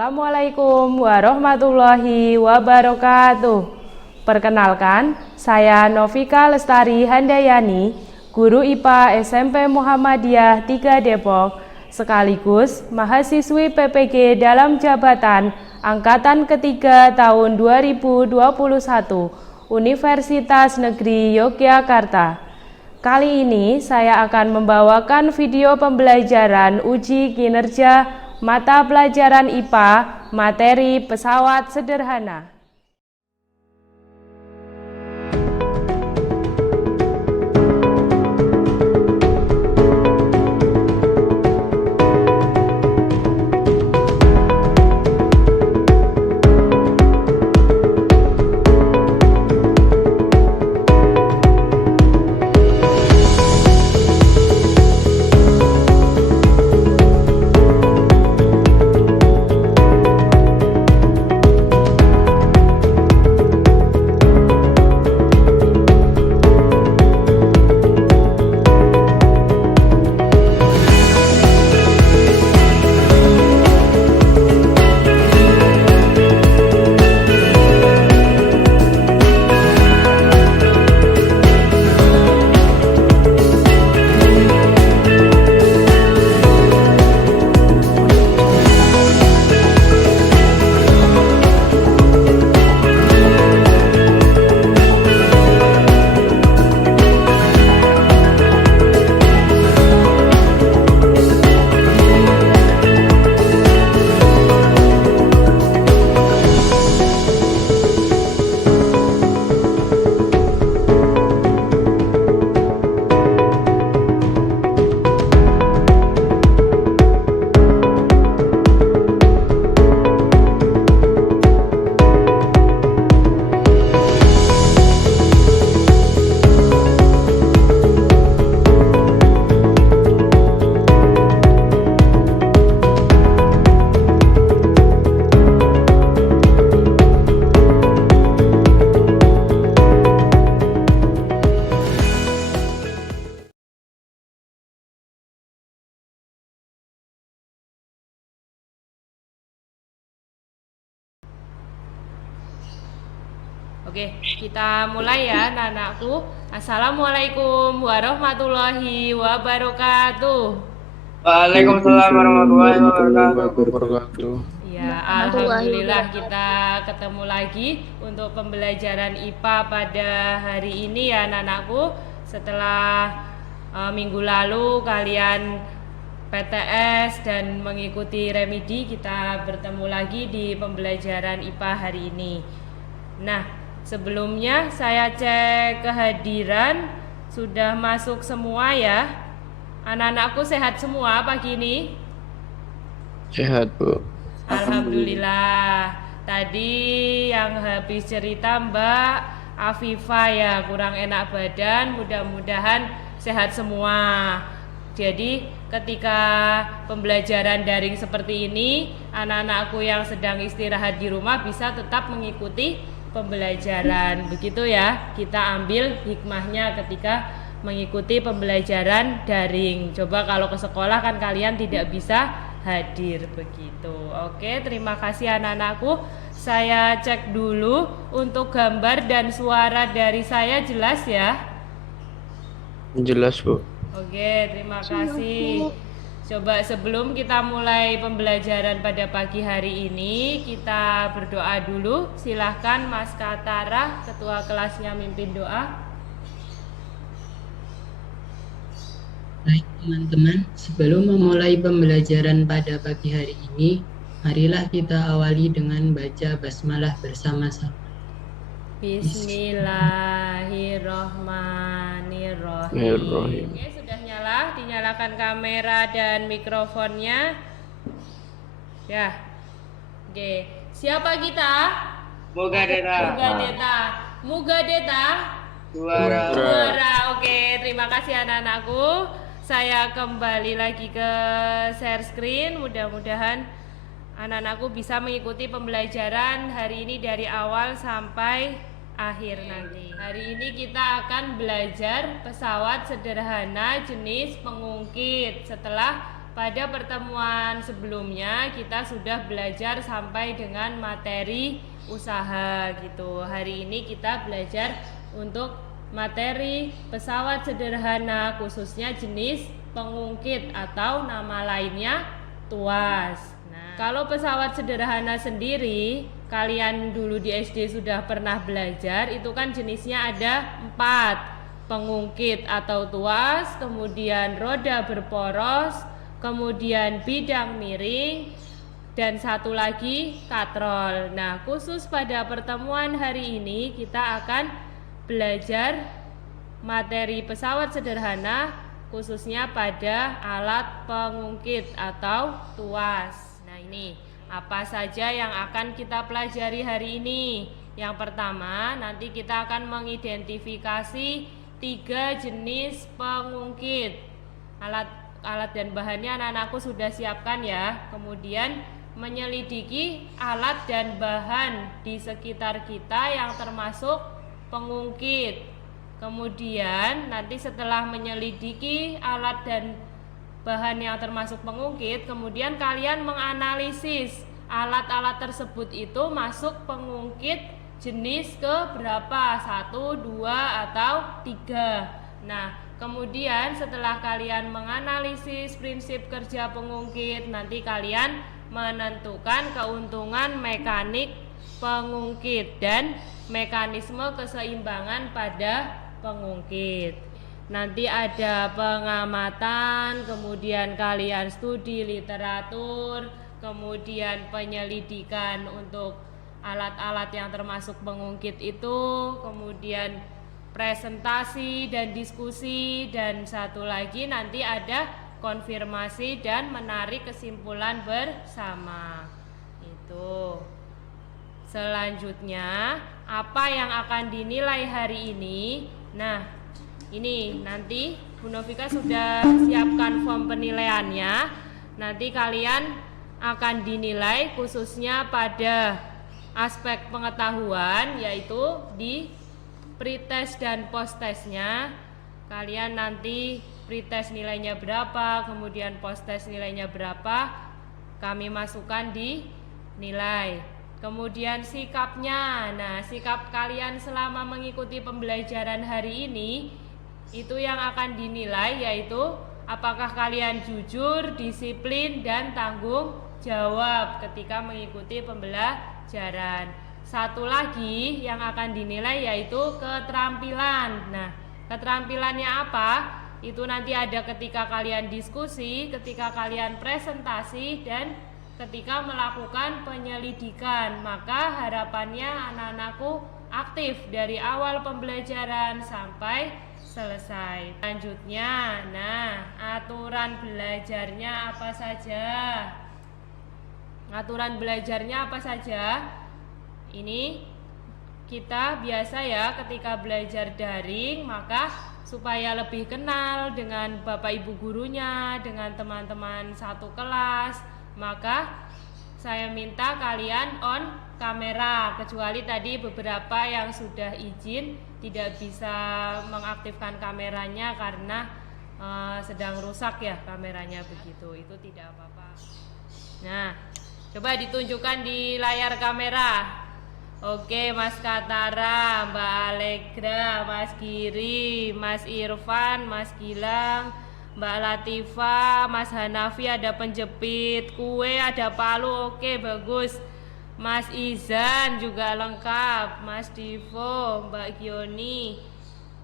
Assalamualaikum warahmatullahi wabarakatuh. Perkenalkan, saya Novika Lestari Handayani, guru IPA SMP Muhammadiyah 3 Depok, sekaligus mahasiswi PPG dalam jabatan Angkatan ketiga tahun 2021, Universitas Negeri Yogyakarta. Kali ini saya akan membawakan video pembelajaran uji kinerja mata pelajaran IPA, materi pesawat sederhana. Oke, kita mulai ya anak-anakku. Assalamualaikum warahmatullahi wabarakatuh. Waalaikumsalam warahmatullahi wabarakatuh. Ya, alhamdulillah kita ketemu lagi untuk pembelajaran IPA pada hari ini ya anak-anakku. Setelah minggu lalu kalian PTS dan mengikuti remedi, kita bertemu lagi di pembelajaran IPA hari ini. Nah, sebelumnya saya cek kehadiran, sudah masuk semua ya. Anak-anakku sehat semua pagi ini? Sehat, Bu. Alhamdulillah. Tadi yang habis cerita Mbak Afifah ya, kurang enak badan, mudah-mudahan sehat semua. Jadi ketika pembelajaran daring seperti ini, anak-anakku yang sedang istirahat di rumah bisa tetap mengikuti pembelajaran. Begitu ya, kita ambil hikmahnya ketika mengikuti pembelajaran daring. Coba kalau ke sekolah kan kalian tidak bisa hadir begitu. Oke, terima kasih anak-anakku. Saya cek dulu untuk gambar dan suara dari saya jelas ya? Jelas, Bu. Oke, terima kasih. Coba sebelum kita mulai pembelajaran pada pagi hari ini, kita berdoa dulu. Silahkan Mas Katara, ketua kelasnya mimpin doa. Baik teman-teman, sebelum memulai pembelajaran pada pagi hari ini, marilah kita awali dengan baca basmalah bersama-sama. Bismillahirrohmanirrohim. Oke, sudah nyala, dinyalakan kamera dan mikrofonnya. Ya. Oke, siapa kita? Mugadeta. Juara. Oke, terima kasih anak-anakku. Saya kembali lagi ke share screen. Mudah-mudahan anak-anakku bisa mengikuti pembelajaran hari ini dari awal sampai akhir nanti. Hari ini kita akan belajar pesawat sederhana jenis pengungkit. Setelah pada pertemuan sebelumnya kita sudah belajar sampai dengan materi usaha gitu. Hari ini kita belajar untuk materi pesawat sederhana, khususnya jenis pengungkit atau nama lainnya tuas. Nah, kalau pesawat sederhana sendiri, kalian dulu di SD sudah pernah belajar, itu kan jenisnya ada 4. Pengungkit atau tuas, kemudian roda berporos, kemudian bidang miring, dan satu lagi katrol. Nah, khusus pada pertemuan hari ini kita akan belajar materi pesawat sederhana, khususnya pada alat pengungkit atau tuas. Nah, ini apa saja yang akan kita pelajari hari ini? Yang pertama, nanti kita akan mengidentifikasi 3 jenis pengungkit. Alat dan bahannya anak-anakku sudah siapkan ya. Kemudian menyelidiki alat dan bahan di sekitar kita yang termasuk pengungkit. Kemudian nanti setelah menyelidiki alat dan bahan yang termasuk pengungkit, kemudian kalian menganalisis alat-alat tersebut itu masuk pengungkit jenis ke berapa? 1, 2, atau 3. Nah, kemudian setelah kalian menganalisis prinsip kerja pengungkit, nanti kalian menentukan keuntungan mekanik pengungkit dan mekanisme keseimbangan pada pengungkit. Nanti ada pengamatan, kemudian kalian studi literatur, kemudian penyelidikan untuk alat-alat yang termasuk pengungkit itu, kemudian presentasi dan diskusi, dan satu lagi nanti ada konfirmasi dan menarik kesimpulan bersama. Itu. Selanjutnya, apa yang akan dinilai hari ini? Nah, ini nanti Bu Novika sudah siapkan form penilaiannya. Nanti kalian akan dinilai khususnya pada aspek pengetahuan, yaitu di pretest dan posttestnya. Kalian nanti pretest nilainya berapa, kemudian posttest nilainya berapa, kami masukkan di nilai. Kemudian sikapnya, nah sikap kalian selama mengikuti pembelajaran hari ini itu yang akan dinilai, yaitu apakah kalian jujur, disiplin, dan tanggung jawab ketika mengikuti pembelajaran. Satu lagi yang akan dinilai yaitu keterampilan. Nah, keterampilannya apa? Itu nanti ada ketika kalian diskusi, ketika kalian presentasi, dan ketika melakukan penyelidikan. Maka harapannya anak-anakku aktif dari awal pembelajaran sampai selesai. Selanjutnya, nah, aturan belajarnya apa saja? Aturan belajarnya apa saja? Ini kita biasa ya ketika belajar daring, maka supaya lebih kenal dengan Bapak Ibu gurunya, dengan teman-teman satu kelas, maka saya minta kalian on kamera, kecuali tadi beberapa yang sudah izin tidak bisa mengaktifkan kameranya karena sedang rusak ya kameranya, begitu. Itu tidak apa-apa. Nah, coba ditunjukkan di layar kamera. Oke, Mas Katara, Mbak Alegra, Mas Giri, Mas Irfan, Mas Gilang, Mbak Latifah, Mas Hanafi ada penjepit, kue ada palu, oke bagus. Mas Izan juga lengkap, Mas Divo, Mbak Gioni,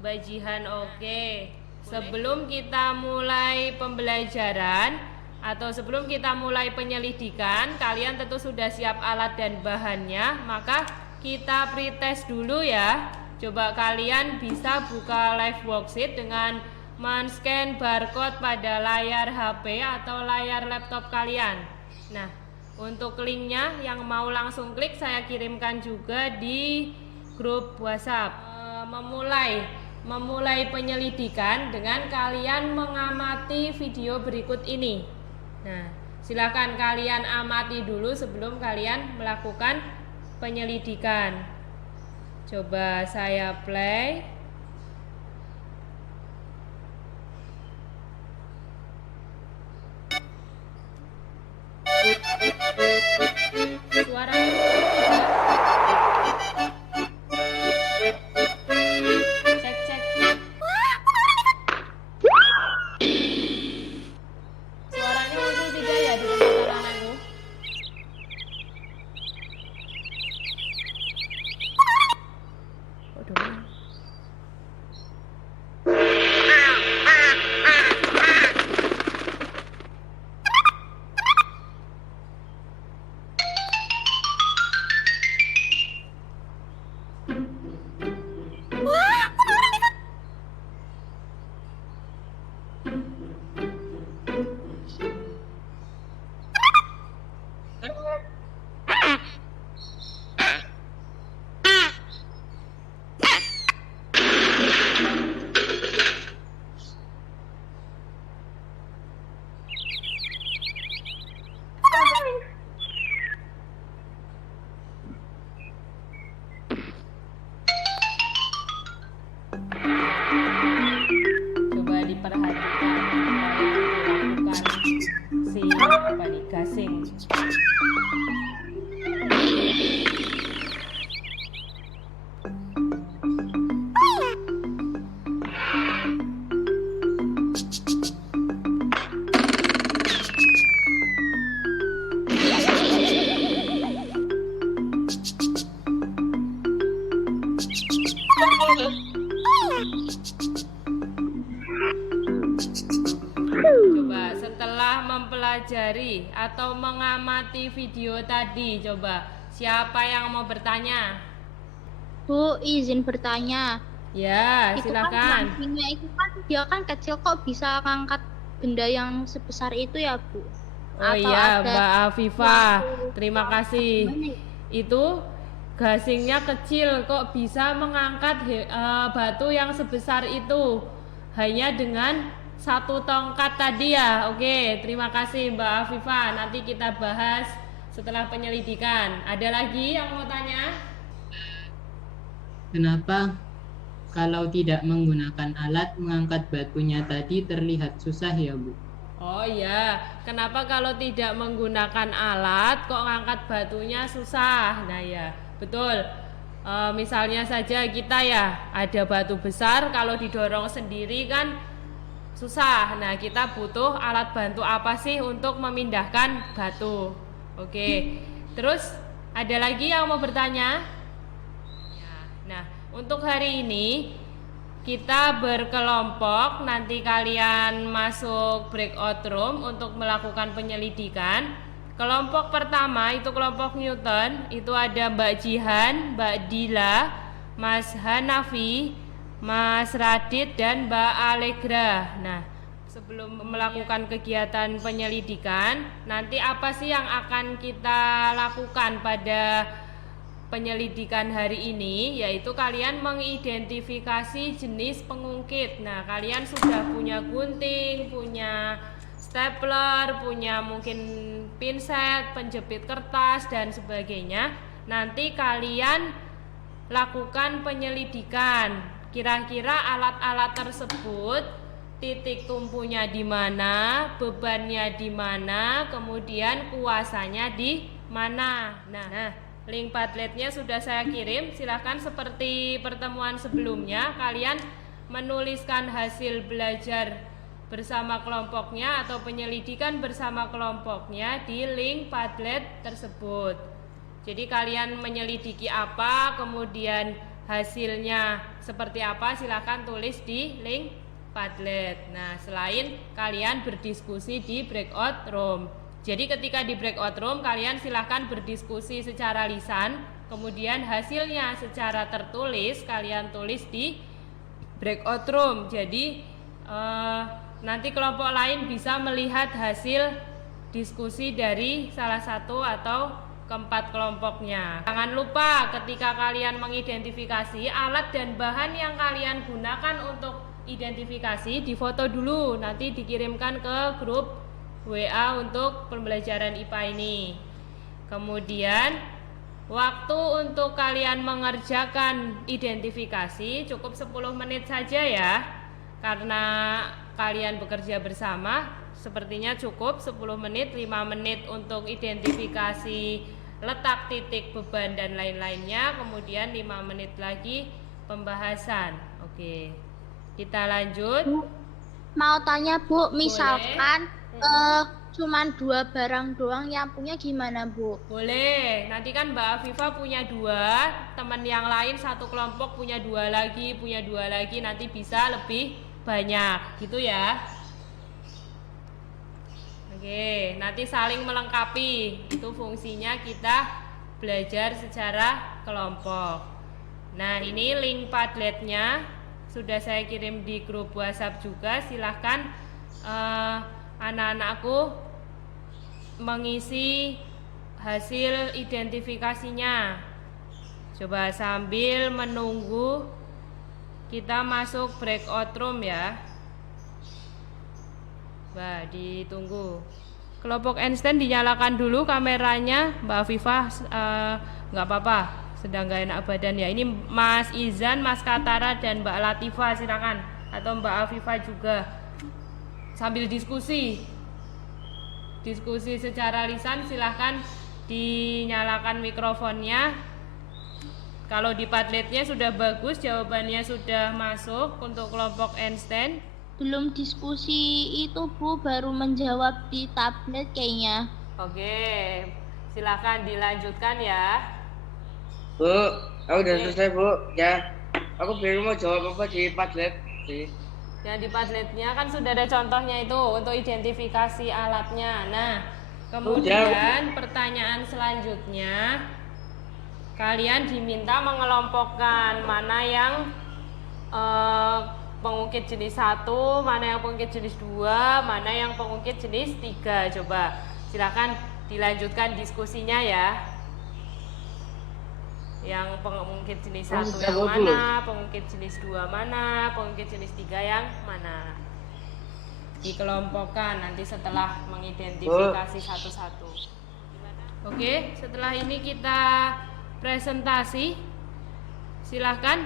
Mbak Jihan, oke. Sebelum kita mulai pembelajaran atau sebelum kita mulai penyelidikan, kalian tentu sudah siap alat dan bahannya, maka kita pretest dulu ya. Coba kalian bisa buka live worksheet dengan men-scan barcode pada layar HP atau layar laptop kalian. Nah, untuk linknya yang mau langsung klik saya kirimkan juga di grup WhatsApp. Memulai penyelidikan dengan kalian mengamati video berikut ini. Nah, silakan kalian amati dulu sebelum kalian melakukan penyelidikan. Coba saya play. Suaranya tidak. Cek cek. Suaranya muncul tidak ya di tempat anakku? Waduh. Coba diperhatikan apa yang dilakukan si apa nih gasing. Coba setelah mempelajari atau mengamati video tadi, coba siapa yang mau bertanya? Bu, izin bertanya. Ya, Itu silakan. kan bangkingnya itu kan dia kan kecil kok bisa ngangkat benda yang sebesar itu ya, Bu? Oh Atau iya, ada Mbak Afifah, suatu terima kasih. gimana ya? Itu gasingnya kecil kok bisa mengangkat batu yang sebesar itu hanya dengan satu tongkat tadi ya. Oke, terima kasih Mbak Afifah. Nanti kita bahas setelah penyelidikan. Ada lagi yang mau tanya? Kenapa kalau tidak menggunakan alat mengangkat batunya tadi terlihat susah ya, Bu? Oh iya, kenapa kalau tidak menggunakan alat kok ngangkat batunya susah? Nah ya, betul. Misalnya saja kita ya ada batu besar, kalau didorong sendiri kan susah. Nah, kita butuh alat bantu apa sih untuk memindahkan batu? Oke. Terus ada lagi yang mau bertanya? Ya. Nah, untuk hari ini kita berkelompok, nanti kalian masuk breakout room untuk melakukan penyelidikan. Kelompok pertama itu kelompok Newton, itu ada Mbak Jihan, Mbak Dila, Mas Hanafi, Mas Radit, dan Mbak Alegra. Nah, sebelum melakukan kegiatan penyelidikan, nanti apa sih yang akan kita lakukan pada penyelidikan hari ini, yaitu kalian mengidentifikasi jenis pengungkit. Nah, kalian sudah punya gunting, punya stapler, punya mungkin pinset, penjepit kertas dan sebagainya. Nanti kalian lakukan penyelidikan. Kira-kira alat-alat tersebut titik tumpunya di mana, bebannya di mana, kemudian kuasanya di mana. Nah, link Padletnya sudah saya kirim. Silahkan seperti pertemuan sebelumnya, kalian menuliskan hasil belajar bersama kelompoknya atau penyelidikan bersama kelompoknya di link Padlet tersebut. Jadi kalian menyelidiki apa, kemudian hasilnya seperti apa, silahkan tulis di link Padlet. Nah, selain kalian berdiskusi di breakout room. Jadi ketika di breakout room kalian silahkan berdiskusi secara lisan, kemudian hasilnya secara tertulis kalian tulis di breakout room. Jadi nanti kelompok lain bisa melihat hasil diskusi dari salah satu atau keempat kelompoknya. Jangan lupa ketika kalian mengidentifikasi alat dan bahan yang kalian gunakan untuk identifikasi, difoto dulu, nanti dikirimkan ke grup WA untuk pembelajaran IPA ini. Kemudian waktu untuk kalian mengerjakan identifikasi cukup 10 menit saja ya, karena kalian bekerja bersama. sepertinya cukup 10 menit, 5 menit untuk identifikasi letak titik beban dan lain-lainnya, kemudian 5 menit lagi pembahasan. Oke, kita lanjut. Bu, mau tanya Bu, misalkan cuman 2 barang doang yang punya gimana Bu? Boleh, nanti kan Mbak Afifah punya 2, teman yang lain satu kelompok punya 2 lagi, nanti bisa lebih banyak, gitu ya. Oke, nanti saling melengkapi, itu fungsinya kita belajar secara kelompok. Nah, ini link Padletnya sudah saya kirim di grup WhatsApp juga, silahkan anak-anakku mengisi hasil identifikasinya. Coba sambil menunggu kita masuk breakout room ya. Bah, ditunggu. Kelompok Einstein dinyalakan dulu kameranya, Mbak Afifah. Nggak apa-apa, sedang nggak enak badan ya. Ini Mas Izan, Mas Katara, dan Mbak Latifah silakan, atau Mbak Afifah juga. Sambil diskusi secara lisan, silahkan dinyalakan mikrofonnya. Kalau di Padletnya sudah bagus, jawabannya sudah masuk untuk kelompok Einstein. Belum diskusi itu Bu, baru menjawab di tablet kayaknya. Oke, silahkan dilanjutkan ya. Bu, aku udah selesai Bu. Ya, aku bingung mau jawab apa di Padlet sih. Yang di Padletnya kan sudah ada contohnya itu untuk identifikasi alatnya. Nah, kemudian pertanyaan selanjutnya, kalian diminta mengelompokkan mana yang pengungkit jenis 1, mana yang pengungkit jenis 2, mana yang pengungkit jenis 3. Coba silakan dilanjutkan diskusinya ya. Yang pengungkit jenis 1 yang mana, pengungkit jenis 2 mana, pengungkit jenis 3 yang mana. Dikelompokkan nanti setelah mengidentifikasi satu-satu. Oke, setelah ini kita presentasi. Silahkan,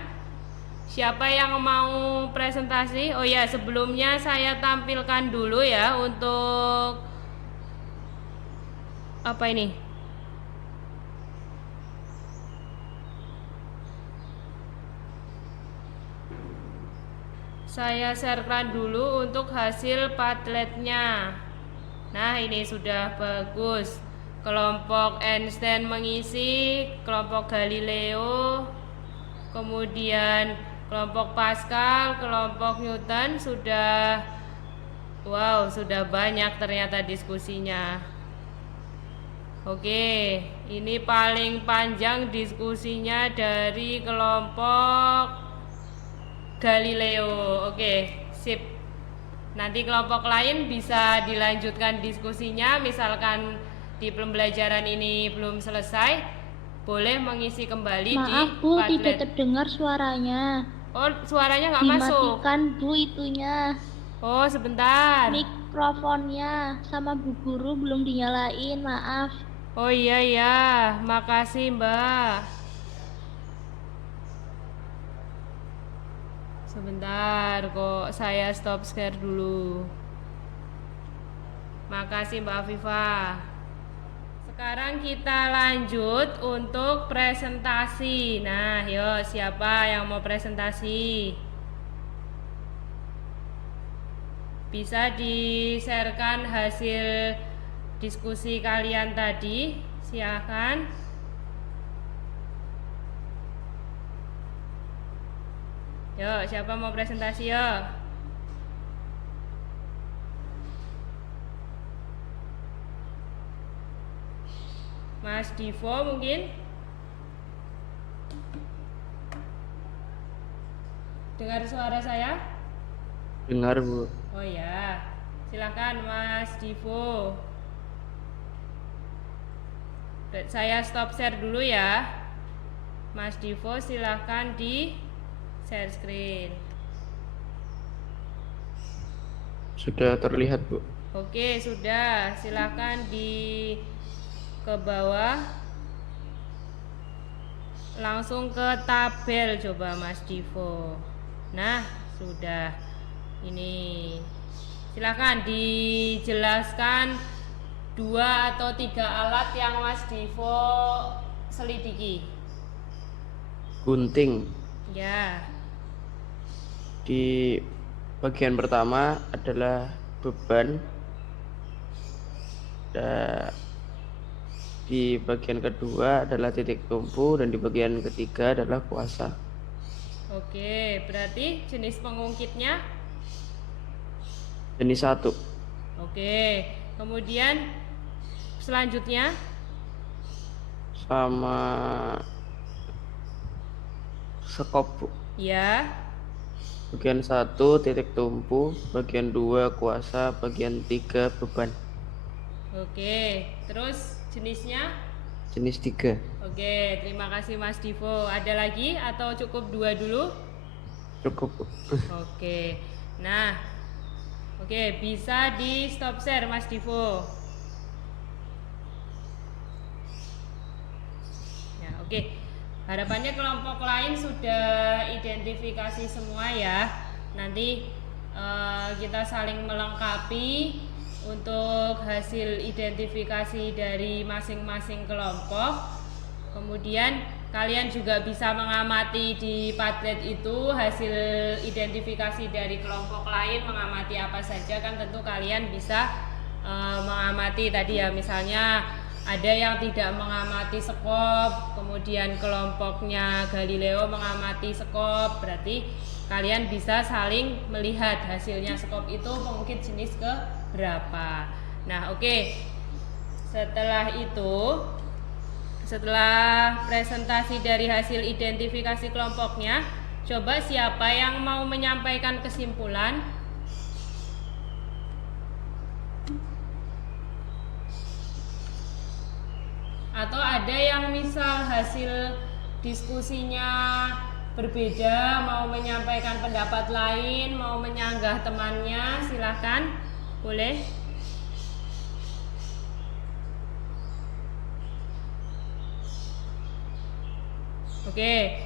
siapa yang mau presentasi? Oh ya, sebelumnya saya tampilkan dulu ya untuk apa ini? Saya sharekan dulu untuk hasil Padletnya. Nah, ini sudah bagus. Kelompok Einstein mengisi, kelompok Galileo, kemudian kelompok Pascal, kelompok Newton sudah, wow, sudah banyak ternyata diskusinya. Oke, ini paling panjang diskusinya dari kelompok Galileo. Oke, sip. Nanti kelompok lain bisa dilanjutkan diskusinya. Misalkan di pembelajaran ini belum selesai, boleh mengisi kembali. Maaf Bu, tidak terdengar suaranya. Oh, suaranya nggak masuk. Dimatikan Bu itunya. Oh, sebentar. Mikrofonnya sama Bu Guru belum dinyalain, maaf. Oh iya, makasih Mbak. Sebentar, kok saya stop share dulu. Makasih Mbak Afifah. Sekarang kita lanjut untuk presentasi. Nah, yuk, siapa yang mau presentasi? Bisa di-sharekan hasil diskusi kalian tadi, silakan. Yuk, siapa mau presentasi yuk? Mas Divo mungkin? Dengar suara saya? Dengar Bu. Oh ya, silakan Mas Divo. Saya stop share dulu ya. Mas Divo silakan di share screen. Sudah terlihat Bu. Oke, sudah. Silakan di ke bawah. Langsung ke tabel coba Mas Divo. Nah, sudah. Ini Silakan dijelaskan 2 atau 3 alat yang Mas Divo selidiki. Gunting. Ya. Di bagian pertama adalah beban. Dan di bagian kedua adalah titik tumpu dan di bagian ketiga adalah kuasa. Oke, berarti jenis pengungkitnya Jenis 1. oke. Kemudian selanjutnya Sama sekop, Bu. ya. Bagian 1 titik tumpu, bagian 2 kuasa, bagian 3 beban. Oke, terus jenisnya? Jenis 3. Oke, terima kasih Mas Divo. Ada lagi atau cukup 2 dulu? Cukup, Bu. Oke. Nah, oke, bisa di stop share Mas Divo. Ya, oke. Harapannya kelompok lain sudah identifikasi semua ya. Nanti kita saling melengkapi untuk hasil identifikasi dari masing-masing kelompok. Kemudian kalian juga bisa mengamati di Padlet itu hasil identifikasi dari kelompok lain, mengamati apa saja kan tentu kalian bisa mengamati tadi ya, misalnya ada yang tidak mengamati skop, kemudian kelompoknya Galileo mengamati skop, berarti kalian bisa saling melihat hasilnya skop itu pengungkit jenis ke berapa. Nah, oke. Setelah presentasi dari hasil identifikasi kelompoknya, coba siapa yang mau menyampaikan kesimpulan? Atau ada yang misal hasil diskusinya berbeda, mau menyampaikan pendapat lain, mau menyanggah temannya, silahkan, boleh. Oke,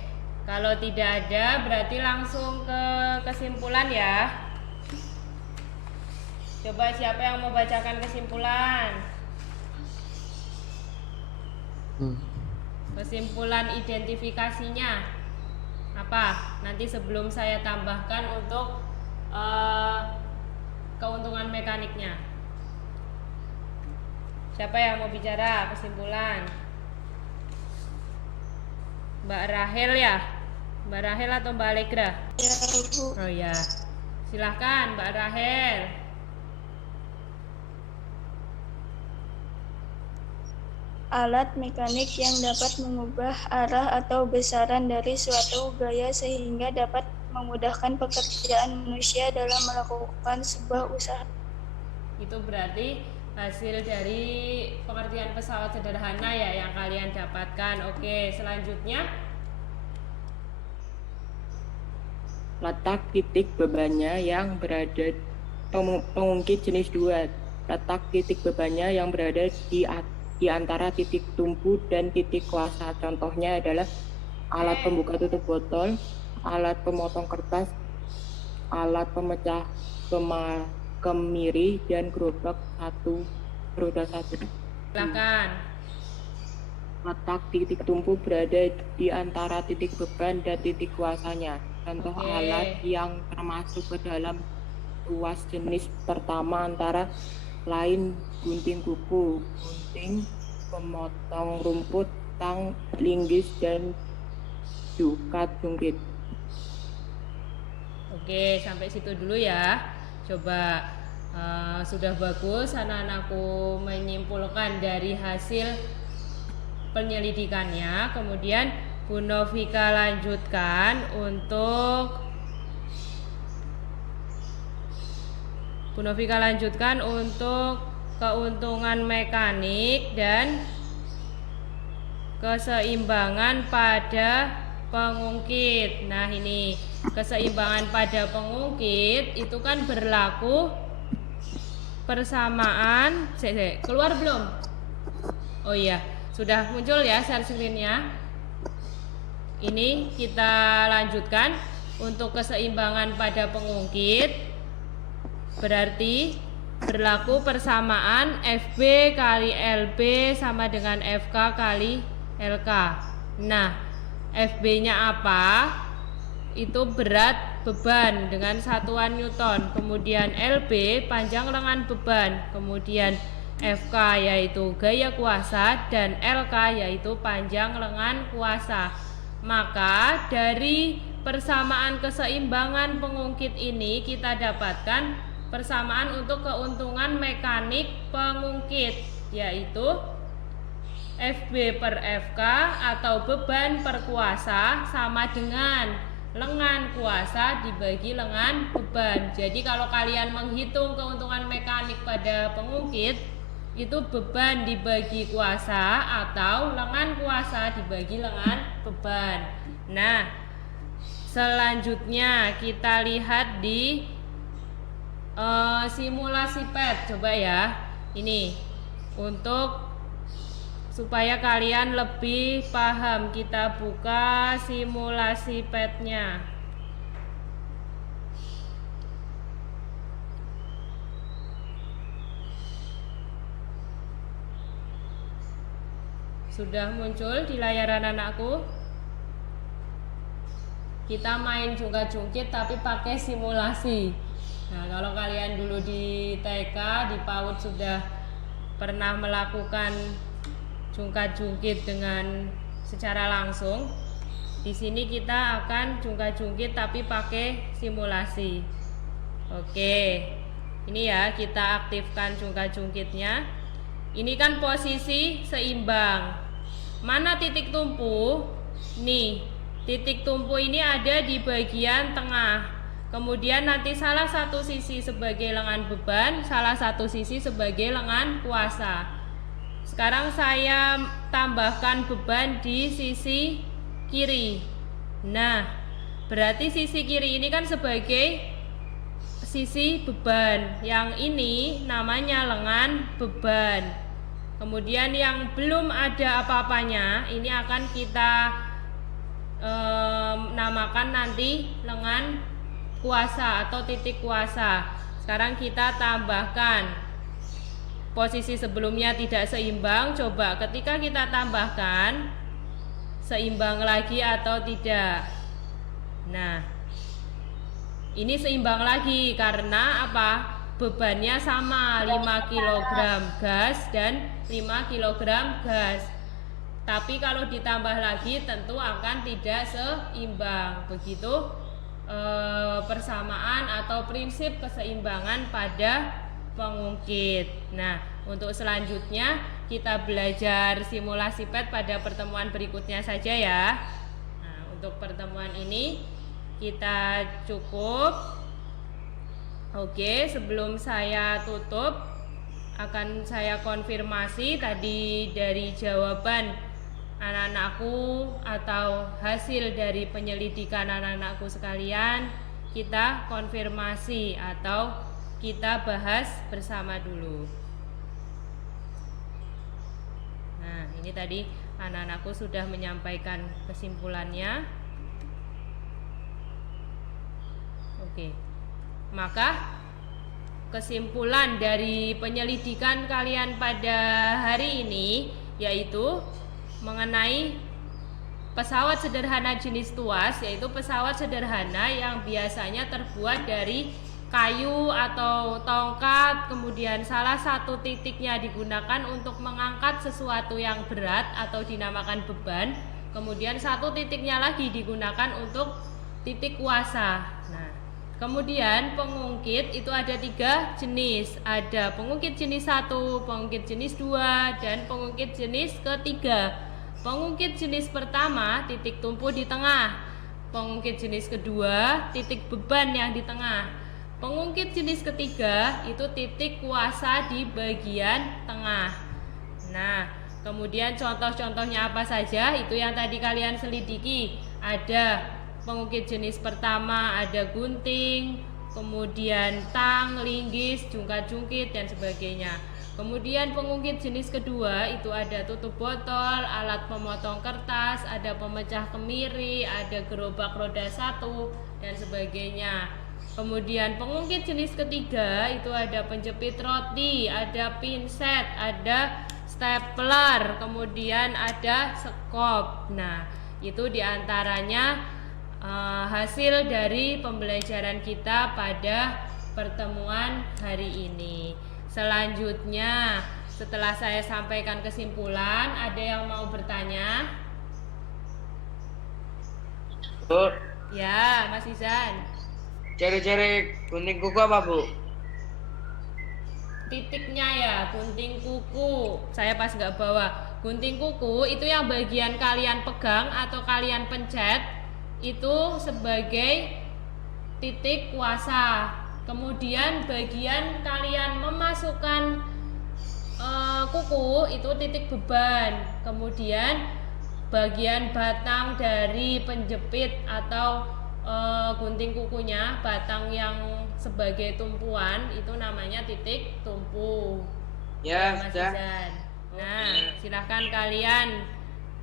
kalau tidak ada berarti langsung ke kesimpulan ya. Coba siapa yang mau bacakan kesimpulan? Kesimpulan identifikasinya apa? Nanti sebelum saya tambahkan untuk keuntungan mekaniknya. Siapa yang mau bicara kesimpulan? Mbak Rahel ya? Mbak Rahel atau Mbak Alegra? Ya, Bu. Oh ya, silahkan Mbak Rahel. Alat mekanik yang dapat mengubah arah atau besaran dari suatu gaya sehingga dapat memudahkan pekerjaan manusia dalam melakukan sebuah usaha. Itu berarti hasil dari pengertian pesawat sederhana ya yang kalian dapatkan. Oke, selanjutnya Letak titik bebannya yang berada pengungkit jenis 2. Letak titik bebannya yang berada di antara titik tumpu dan titik kuasa. Contohnya adalah alat pembuka tutup botol, alat pemotong kertas, alat pemecah kemiri, dan gerobak roda 1. silakan. Letak titik tumpu berada di antara titik beban dan titik kuasanya. Contoh Oke. alat yang termasuk ke dalam ruas jenis pertama antara lain gunting kuku, gunting pemotong rumput, tang, linggis, dan jukat jungkit. Oke, sampai situ dulu ya. Coba sudah bagus anak-anakku menyimpulkan dari hasil penyelidikannya. Kemudian Bu Novika lanjutkan untuk keuntungan mekanik dan keseimbangan pada pengungkit. Nah, ini keseimbangan pada pengungkit itu kan berlaku persamaan. Keluar belum? Oh iya, sudah muncul ya share screen-nya. Ini kita lanjutkan untuk keseimbangan pada pengungkit. Berarti berlaku persamaan FB kali LB sama dengan FK kali LK. Nah, FB-nya apa? Itu berat beban dengan satuan Newton. Kemudian LB panjang lengan beban. Kemudian FK yaitu gaya kuasa dan LK yaitu panjang lengan kuasa. Maka dari persamaan keseimbangan pengungkit ini kita dapatkan persamaan untuk keuntungan mekanik pengungkit, yaitu FB per FK atau beban per kuasa sama dengan lengan kuasa dibagi lengan beban. Jadi kalau kalian menghitung keuntungan mekanik pada pengungkit, itu beban dibagi kuasa atau lengan kuasa dibagi lengan beban. Nah, selanjutnya kita lihat di simulasi PET. Coba ya, ini untuk supaya kalian lebih paham, kita buka simulasi PET-nya. Sudah muncul di layaran anakku? Kita main jungkat-jungkit tapi pakai simulasi. Nah, kalau kalian dulu di TK, di PAUD sudah pernah melakukan jungkat-jungkit dengan secara langsung, di sini kita akan jungkat-jungkit tapi pakai simulasi. Oke, ini ya, kita aktifkan jungkat-jungkitnya. Ini kan posisi seimbang. Mana titik tumpu? Nih, titik tumpu ini ada di bagian tengah. Kemudian nanti salah satu sisi sebagai lengan beban, salah satu sisi sebagai lengan kuasa. Sekarang saya tambahkan beban di sisi kiri. Nah, berarti sisi kiri ini kan sebagai sisi beban. Yang ini namanya lengan beban. Kemudian yang belum ada apa-apanya, ini akan kita namakan nanti lengan kuasa atau titik kuasa. Sekarang kita tambahkan. Posisi sebelumnya tidak seimbang. Coba ketika kita tambahkan, seimbang lagi atau tidak? Nah, ini seimbang lagi karena apa? Bebannya sama, 5 kg gas dan 5 kg gas. Tapi kalau ditambah lagi tentu akan tidak seimbang. Begitu persamaan atau prinsip keseimbangan pada pengungkit. Nah, untuk selanjutnya kita belajar simulasi PET pada pertemuan berikutnya saja ya. Nah, untuk pertemuan ini kita cukup. Oke, sebelum saya tutup akan saya konfirmasi tadi dari jawaban anak-anakku atau hasil dari penyelidikan anak-anakku sekalian, kita konfirmasi atau kita bahas bersama dulu. Nah, ini tadi anak-anakku sudah menyampaikan kesimpulannya. Oke. Maka kesimpulan dari penyelidikan kalian pada hari ini yaitu mengenai pesawat sederhana jenis tuas, yaitu pesawat sederhana yang biasanya terbuat dari kayu atau tongkat, kemudian salah satu titiknya digunakan untuk mengangkat sesuatu yang berat atau dinamakan beban, kemudian satu titiknya lagi digunakan untuk titik kuasa. Nah, kemudian pengungkit itu ada 3 jenis. Ada pengungkit jenis 1, pengungkit jenis 2, dan pengungkit jenis ketiga. Pengungkit jenis pertama titik tumpu di tengah. Pengungkit jenis kedua titik beban yang di tengah. Pengungkit jenis ketiga itu titik kuasa di bagian tengah. Nah, kemudian contoh-contohnya apa saja? Itu yang tadi kalian selidiki. Ada pengungkit jenis pertama, ada gunting, kemudian tang, linggis, jungkat-jungkit, dan sebagainya. Kemudian pengungkit jenis kedua itu ada tutup botol, alat pemotong kertas, ada pemecah kemiri, ada gerobak roda 1, dan sebagainya. Kemudian pengungkit jenis ketiga itu ada penjepit roti, ada pinset, ada stapler, kemudian ada sekop. Nah, itu diantaranya hasil dari pembelajaran kita pada pertemuan hari ini. Selanjutnya, setelah saya sampaikan kesimpulan, ada yang mau bertanya? Bu, Ya, Mas Izan. ciri-ciri gunting kuku apa, Bu? Titiknya ya, gunting kuku. Saya pas nggak bawa. Gunting kuku itu yang bagian kalian pegang atau kalian pencet itu sebagai titik kuasa. Kemudian bagian kalian memasukkan kuku itu titik beban. Kemudian bagian batang dari penjepit atau gunting kukunya, batang yang sebagai tumpuan itu namanya titik tumpu. Ya, Mas sudah. Izan. Nah, silahkan kalian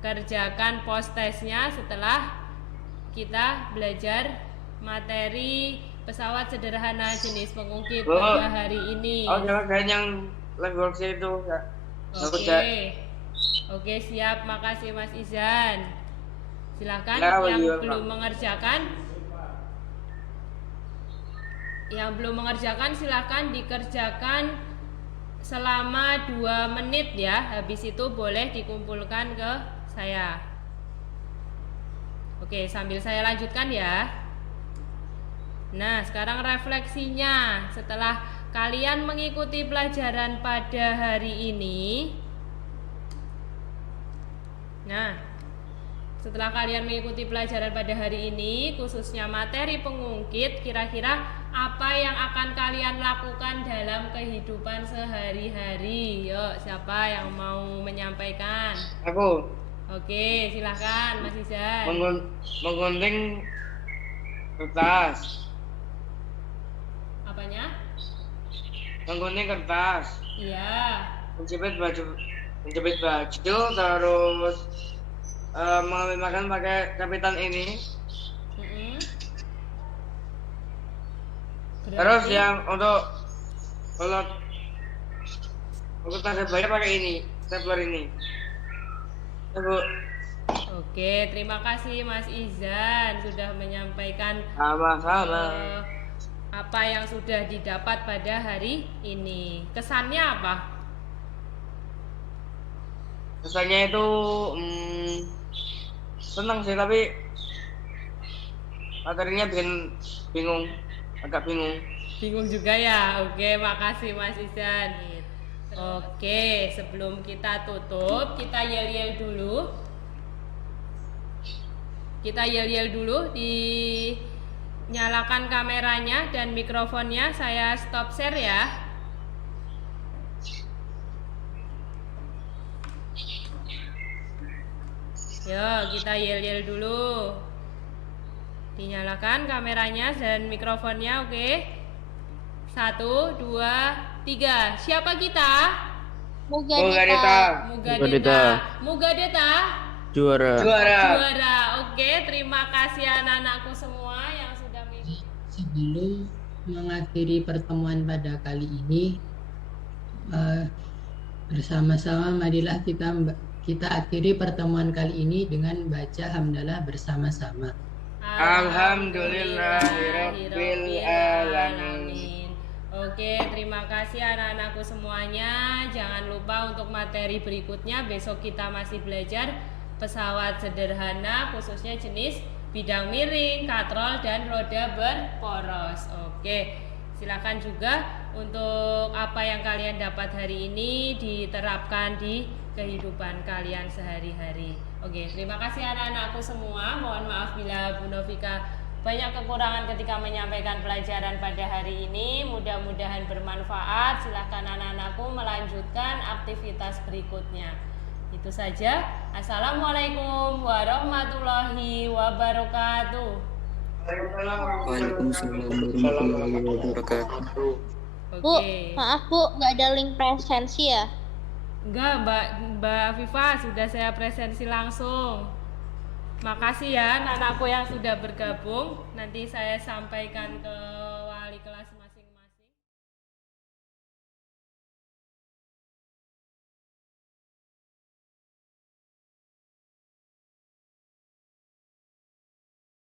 kerjakan post testnya setelah kita belajar materi pesawat sederhana jenis pengungkit Bu. pada hari ini. Oh, jangan yang live worksheet itu, Kak. Aku Oke. cek. Oke, siap. Makasih Mas Izan. Silakan Ya, yang iya, belum Pak. mengerjakan. Yang belum mengerjakan silakan dikerjakan selama 2 menit ya. Habis itu boleh dikumpulkan ke saya. Oke, sambil saya lanjutkan ya. Nah, sekarang refleksinya. Setelah kalian mengikuti pelajaran pada hari ini. Nah, setelah kalian mengikuti pelajaran pada hari ini, khususnya materi pengungkit, kira-kira apa yang akan kalian lakukan dalam kehidupan sehari-hari? Yuk, siapa yang mau menyampaikan? Aku Oke, silahkan Mas Izan. menggunting kertas. Apanya? Menggunting kertas. Iya. Menjepit baju, terus mengambil makan pakai kapitan ini. Mm-mm. Terus Berarti- yang kalau tanda bayar pakai ini, stapler ini. Ya, Bu. Oke, terima kasih Mas Izan sudah menyampaikan Sama-sama. apa yang sudah didapat pada hari ini. Kesannya apa? Kesannya itu senang sih, tapi materinya bikin bingung, agak bingung. Bingung juga ya. Oke, makasih Mas Izan. Oke, sebelum kita tutup, kita yel-yel dulu. Kita yel-yel dulu, dinyalakan kameranya dan mikrofonnya. Saya stop share ya. Yo, kita yel-yel dulu. Dinyalakan kameranya dan mikrofonnya, oke? 1, 2, 3. Siapa kita? Mugadeta. Mugadeta. Mugadeta Juara. juara. Oke, terima kasih anak-anakku semua yang sudah mengikuti. Sebelum mengakhiri pertemuan pada kali ini, bersama-sama marilah kita akhiri pertemuan kali ini dengan baca hamdalah bersama-sama. Alhamdulillahirabbil alamin. Oke, terima kasih anak-anakku semuanya. Jangan lupa untuk materi berikutnya besok kita masih belajar pesawat sederhana khususnya jenis bidang miring, katrol dan roda berporos. Oke, silakan juga untuk apa yang kalian dapat hari ini diterapkan di kehidupan kalian sehari-hari. Oke, terima kasih anak-anakku semua. Mohon maaf bila Bu Novika banyak kekurangan ketika menyampaikan pelajaran pada hari ini. Mudah-mudahan bermanfaat. Silahkan anak-anakku melanjutkan aktivitas berikutnya. Itu saja. Assalamualaikum warahmatullahi wabarakatuh. Waalaikumsalam warahmatullahi wabarakatuh. Bu, Oke. maaf Bu, nggak ada link presensi ya? Enggak, Mbak Viva sudah saya presensi langsung. Makasih ya anak-anakku yang sudah bergabung. Nanti saya sampaikan ke